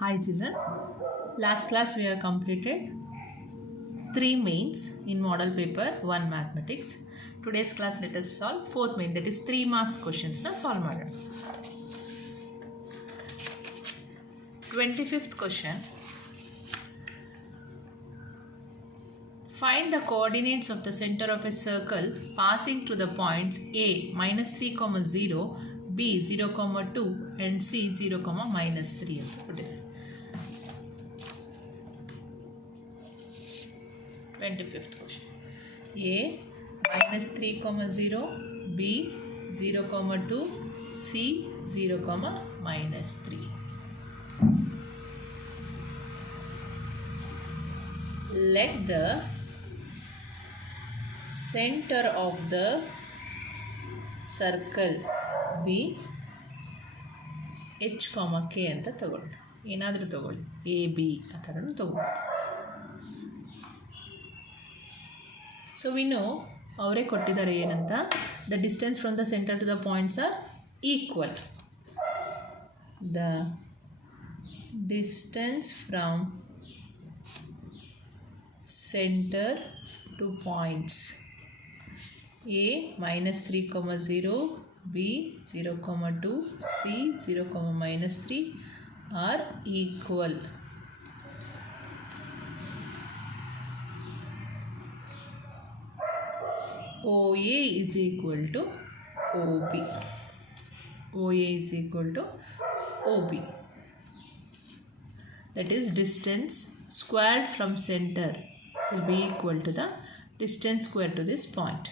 Hi children, last class we have completed 3 mains in model paper 1 mathematics. Today's class let us solve 4th main, that is 3 marks questions na solve ಮಾಡೋಣ. 25th question. Find the coordinates of the center of a circle passing through the points A -3, 0, B 0, 2 and C 0, -3 ಅಂತ ಕೊಟ್ಟಿದ್ದಾರೆ. 25th question. A -3, 0, B 0, 2, C 0, -3. Let the center of the circle be H, K ಅಂತ ತಗೊಳ್ಳಿ. ಏನಾದರೂ ತಗೊಳ್ಳಿ, A B ಆ ಥರನೂ ತಗೊಳ್ಳಿ. So ಇನ್ನು ಅವರೇ ಕೊಟ್ಟಿದ್ದಾರೆ ಏನಂತ, the distance from the center to the points are equal. The distance from center to points A -3, 0, B 0, 2, C 0, -3 are equal. OA is equal to OB. OA is equal to OB. That is, distance squared from center will be equal to the distance squared to this point.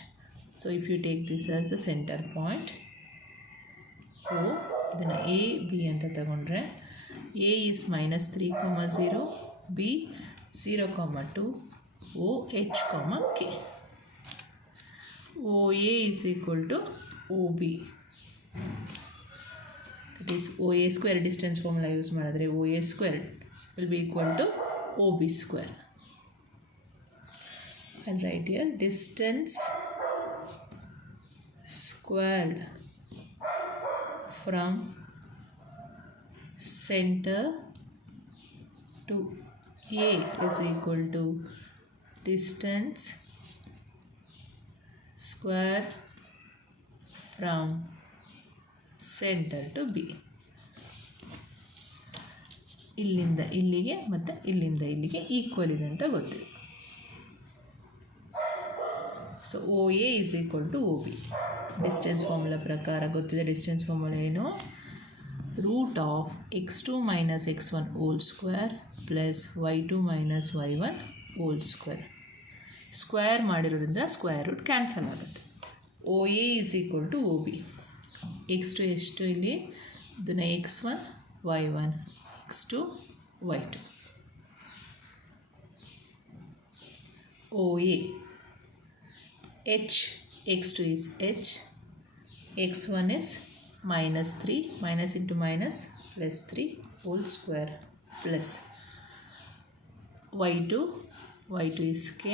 So if you take this as the center point, O, ಇದನ್ನು A, B ಅಂತ ತಗೊಂಡ್ರೆ A is -3, 0, B 0, 2, O, H, K. OA is equal to OB. That is, OA square distance formula use ಮಾಡಿದ್ರೆ OA squared will be equal to OB square. And right here, distance squared from center to A is equal to distance squared from center to B. ಇಲ್ಲಿಂದ ಇಲ್ಲಿಗೆ ಮತ್ತು ಇಲ್ಲಿಂದ ಇಲ್ಲಿಗೆ equal ಇದೆ ಅಂತ ಗೊತ್ತಿದೆ. So OA is equal to OB. Distance formula ಪ್ರಕಾರ ಗೊತ್ತಿದೆ. ಡಿಸ್ಟೆನ್ಸ್ ಫಾರ್ಮುಲಾ ಏನು? Root of x2 - x1 whole square plus y2 - y1 whole square. Square ಮಾಡಿರೋದ್ರಿಂದ ಸ್ಕ್ವೇರ್ ರೂಟ್ ಕ್ಯಾನ್ಸಲ್ ಆಗುತ್ತೆ. OA is equal to OB. x2 ಎಷ್ಟು ಇಲ್ಲಿ? ಇದನ್ನು x1 y1 x2 y2. OA H, x2 is H, x1 is -3, minus into minus plus 3 whole square plus y2 is K,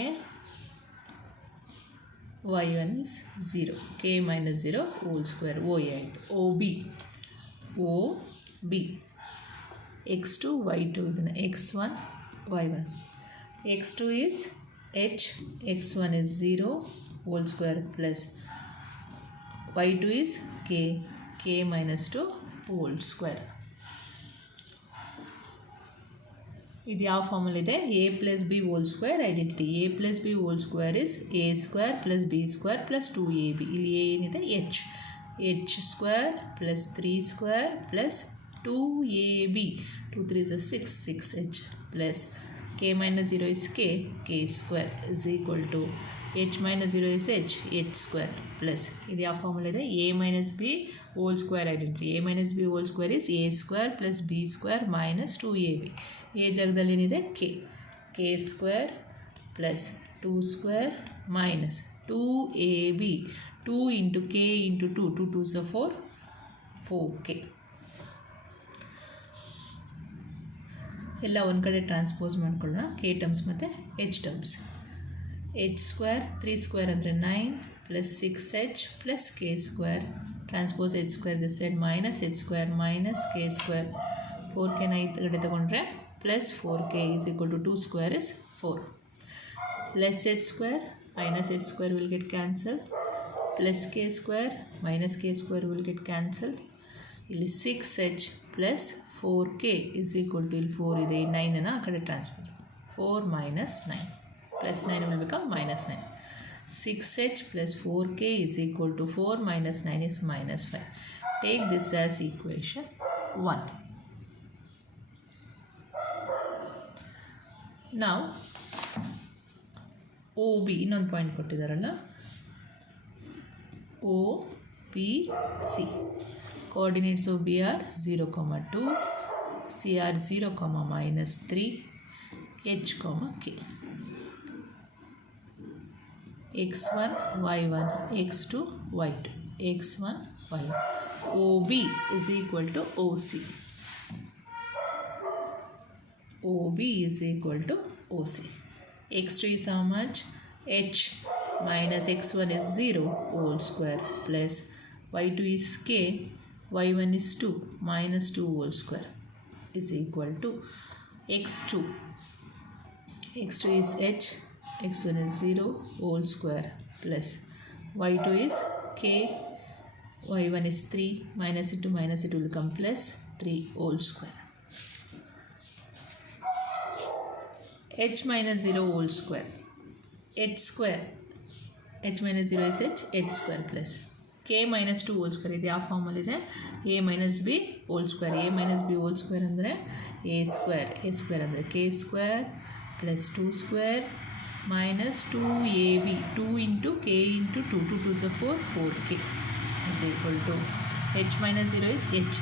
y1 is 0, K minus 0 whole square. OA, OB x2 y2 ಇದನ್ನು x1 y1. x2 is H, x1 is 0 whole square plus y2 is K minus 2 whole square. ಇದು ಯಾವ formula ಇದೆ? A plus B whole square identity. A plus B whole square is A square plus B square plus 2AB. ಇಲ್ಲಿ A ಏನಿದೆ? H square plus 3 square plus 2AB. 2 3 is 6H plus K minus 0 is K square is equal to H minus 0 is H square plus ಇದು ಯಾವ formula ಇದೆ? A minus B whole square identity. A minus B whole square is A square plus B square minus 2AB. A ಜಾಗದಲ್ಲಿ ಏನಿದೆ? K square plus 2 square minus 2AB. 2 into K into 2, 2 2s are 4, 4K. ಎಲ್ಲ ಒಂದು ಕಡೆ transpose ಮಾಡ್ಕೊಳ್ಳೋಣ. K terms ಮತ್ತು H terms. H square 3 square ಅಂದರೆ 9 plus 6H plus K square. Transpose H square this side minus H square minus K square 4k ನ ಈ ಕಡೆ ತಗೊಂಡ್ರೆ plus 4k is equal to 2 square is 4 plus h square minus h square will get cancelled plus k square minus k square will get cancelled ಇಲ್ಲಿ 6h plus 4k is equal to ಇಲ್ಲಿ 4 ಇದೆ 9 ಅನ್ನು ಆ ಕಡೆ transfer 4 minus 9 plus 9 will become minus 9 6h plus 4k is equal to 4 minus 9 is minus 5 take this as equation 1 now OB ಇನ್ನೊಂದು point ಕೊಟ್ಟಿದ್ದಾರಲ್ಲ OBC coordinates of B are 0, 2 C are 0, minus 3 H, K x1 y1 x2 y2 x1 y1 OB is equal to OC OB is equal to OC x2 is how much h minus x1 is 0 whole square plus y2 is k y1 is 2 minus 2 whole square is equal to x2 is h x1 is 0 whole square plus y2 is k y1 is 3 minus it will become plus 3 whole square h minus 0 whole square h square h minus 0 is h square plus k minus 2 whole square ಇದು ಯಾವ ಫಾರ್ಮಲ್ಲಿ ಇದೆ a minus b whole square a minus b whole square ಅಂದರೆ a square ಅಂದರೆ k square plus 2 square minus 2ab 2 into k into 2 2 2 is 4k is equal to h minus 0 is h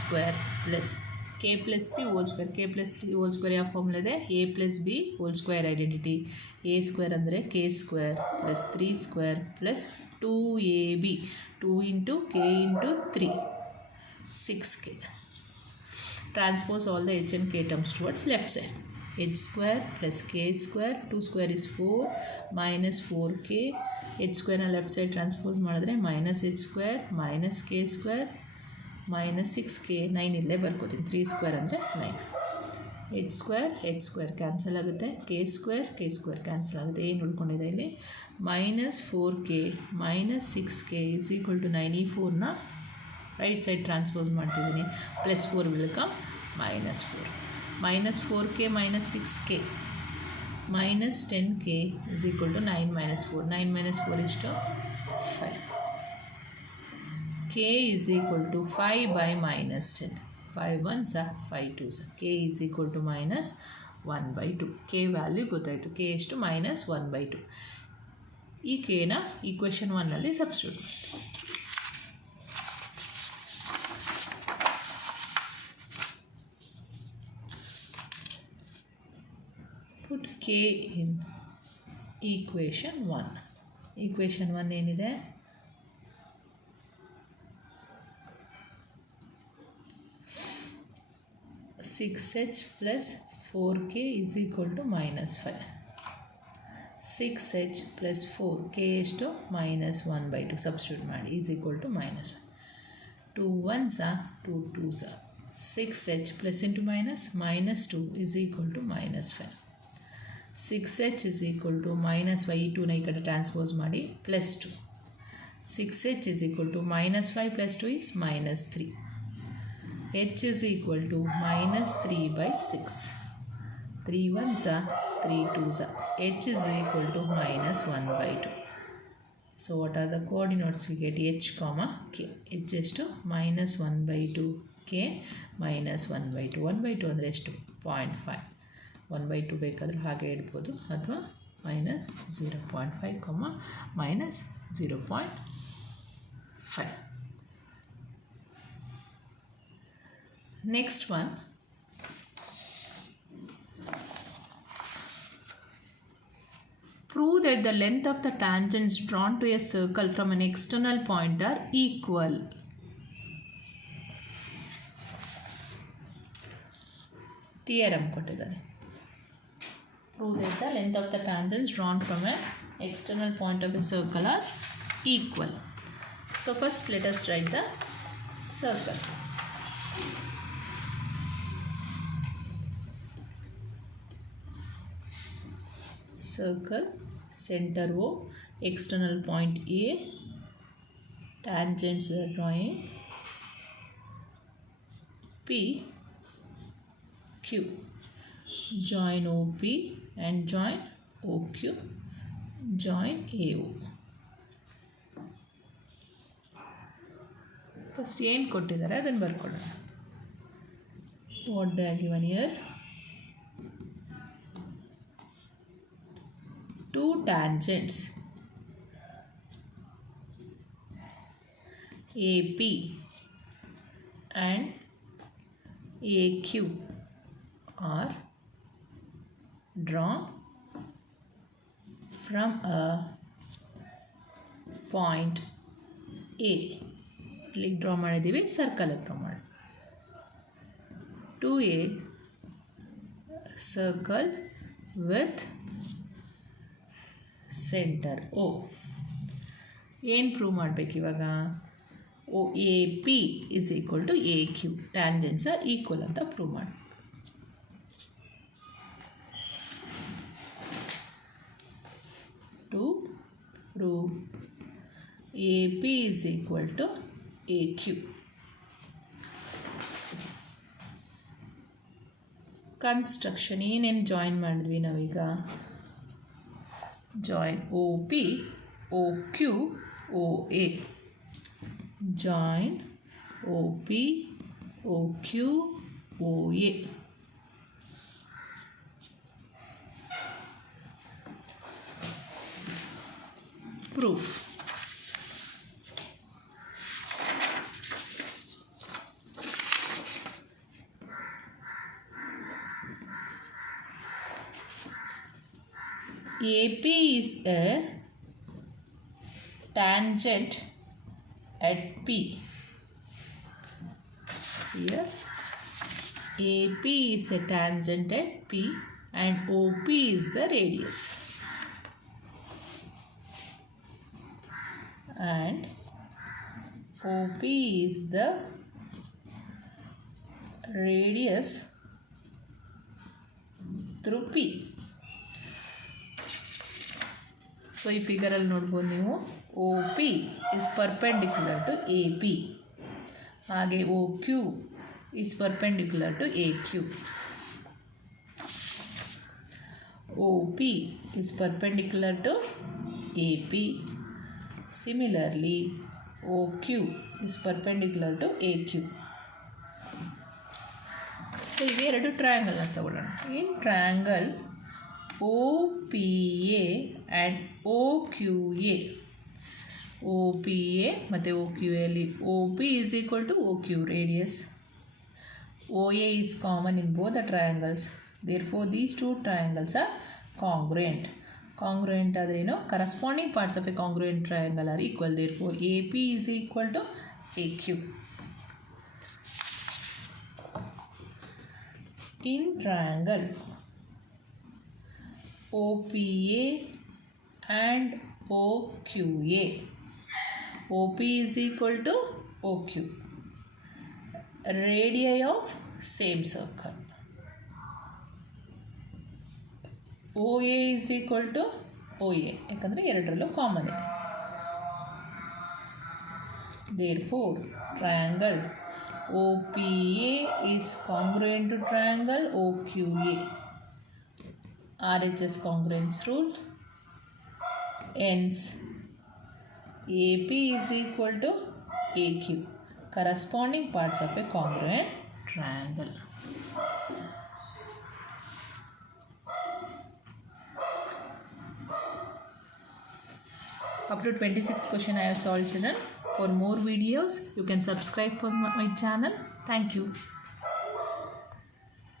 square plus k plus 3 whole square k plus 3 whole square ಯಾವ formula ಇದೆ a plus b whole square identity a square ಅಂದರೆ k square plus 3 square plus 2ab 2 into k into 3 6k transpose all the h and k terms towards left side h square plus k square 2 square is 4 minus 4k h square na left side transpose ಮಾಡಿದ್ರೆ minus h square minus k square minus 6k 9 ಇಲ್ಲೇ ಬರ್ಕೋತೀನಿ 3 square ಅಂದರೆ 9 h square cancel ಆಗುತ್ತೆ k square cancel ಆಗುತ್ತೆ ಏನು ಉಳ್ಕೊಂಡಿದೆ ಇಲ್ಲಿ minus 4k minus 6k is equal to 9 ಈ 4ನ right side transpose ಮಾಡ್ತಿದ್ದೀನಿ plus 4 will come minus 4 minus 4k minus 6k minus 10k is equal to 9 minus 4 9 minus 4 is to 5 k is equal to 5 by minus 10 5 1s are 5 2s k is equal to minus 1 by 2 k value ಗೊತ್ತಾಯಿತು k is to minus 1 by 2 ಈ k ನ equation 1 ನಲ್ಲಿ substitute ಮಾಡ್ತೀವಿ put k in equation 1 equation 1 ಏನಿದೆ 6h plus 4k is equal to minus 5 6h plus 4k is to minus 1 by 2 substitute ಮಾಡಿ is equal to minus 1 2 1s are 2 2s are 6h plus into minus 2 is equal to minus 5 6h is equal to minus 5 2 ನ ಈ ಕಡೆ transpose ಮಾಡಿ plus 2 6h is equal to minus 5 plus 2 is minus 3 h is equal to minus 3 by 6 3 1s are 3 2s are h is equal to minus 1 by 2 so what are the coordinates we get h comma k h is to minus 1 by 2 k minus 1 by 2 1 by 2 ಅಂದರೆ ಎಷ್ಟು 0.5 1 by 2 ಬೇಕಾದರೂ ಹಾಗೆ ಇಡ್ಬೋದು ಅಥವಾ minus 0.5 minus 0.5 next one prove that the length of the tangents drawn to a circle from an external point are equal theorem ಕೊಟ್ಟಿದ್ದಾರೆ prove that the length of the tangents drawn from an external point of a circle are equal so first let us write the circle circle, center O, external point A, tangents we are drawing, P, Q. Join OP and join OQ, join AO. First ಏನು ಕೊಟ್ಟಿದ್ದಾರೆ ಅದನ್ನು ಬರ್ಕೊಳ್ಳೋಣ. What they are given here? Two tangents AP and AQ are drawn from a point A. ಇಲ್ಲಿ draw ಮಾಡಿದ್ದೀವಿ, circle draw ಮಾಡಿ. 2A circle with center O. ಏನು prove ಮಾಡಬೇಕು ಇವಾಗ? OAP is equal to AQ. Tangents are equal ಅಂತ prove ಮಾಡಿ. To prove AP is equal to AQ. Construction ಏನೇನು join ಮಾಡಿದ್ವಿ ನಾವೀಗ? Join OP, OQ, OA. Join OP, OQ, OA. Proof. AP is a tangent at P. See here, AP is a tangent at P and OP is the radius. And OP is the radius through P. So ಈ ಫಿಗರಲ್ಲಿ ನೋಡ್ಬೋದು ನೀವು, OP is perpendicular to AP, ಹಾಗೆ OQ is perpendicular to AQ. OP is perpendicular to AP. Similarly, OQ is perpendicular to AQ. So ಇವೆ ಎರಡು triangle ಅಂತ ತಗೊಳ್ಳೋಣ. In triangle OPA and OQA. OPA ಮತ್ತು OQA ಅಲ್ಲಿ OP is equal to OQ radius. OA is common in both the triangles. Therefore, these two triangles are congruent. Congruent ಆದ್ರೇನು? Corresponding parts of a congruent triangle are equal. Therefore, AP is equal to AQ. In triangle OPA and OQA, OP is equal to OQ, radii of same circle. OA is equal to OA, ಯಾಕಂದರೆ ಎರಡರಲ್ಲೂ common ಇದೆ. Therefore, triangle OPA is congruent to triangle OQA. RHS congruence rule. Hence, AP is equal to AQ, corresponding parts of a congruent triangle. Up to 26th question I have solved, children. For more videos, you can subscribe for my channel. Thank you.